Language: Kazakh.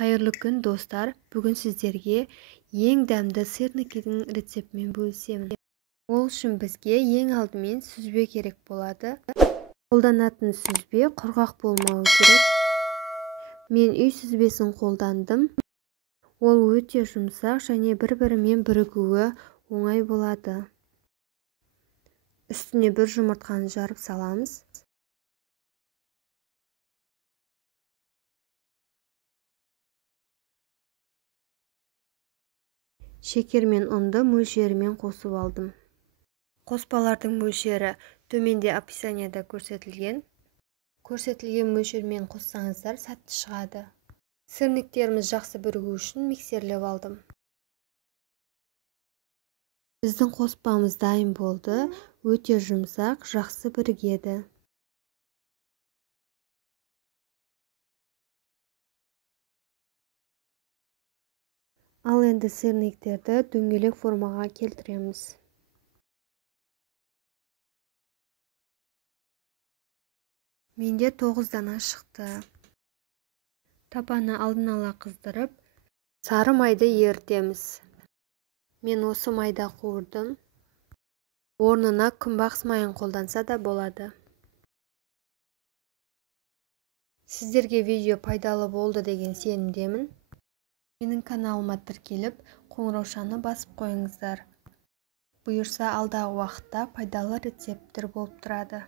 Қайырлы күн достар, бүгін сіздерге ең дәмді сырникінің рецептімен бөлісемін. Ол үшін бізге ең алдымен сүзбе керек болады. Қолданатын сүзбе құрғақ болмауы керек. Мен үй сүзбесін қолдандым. Ол өте жұмсақ және бір-бірімен бірігуі оңай болады. Үстіне бір жұмыртқаны жарып саламыз. Шекер мен ұнды мөлшерімен қосып алдым. Қоспалардың мөлшері төменде описанияда көрсетілген. Көрсетілген мөлшермен қоссаңыздар сәтті шығады. Сырниктеріміз жақсы бірігу үшін миксерлеп алдым. Біздің қоспамыз дайын болды. Өте жұмсақ, жақсы бірігеді. Ал енді сырниктерді дөңгелек формаға келтіреміз. Менде 9 дана шықты. Табаны алдын ала қыздырып, сары майды ерітеміз. Мен осы майда қуырдым. Орнына күнбағыс майын қолданса да болады. Сіздерге видео пайдалы болды деген сенімдемін. Менің каналыма тіркеліп, қоңыраушаны басып қойыңыздар. Бұйырса алдағы уақытта пайдалы рецепттер болып тұрады.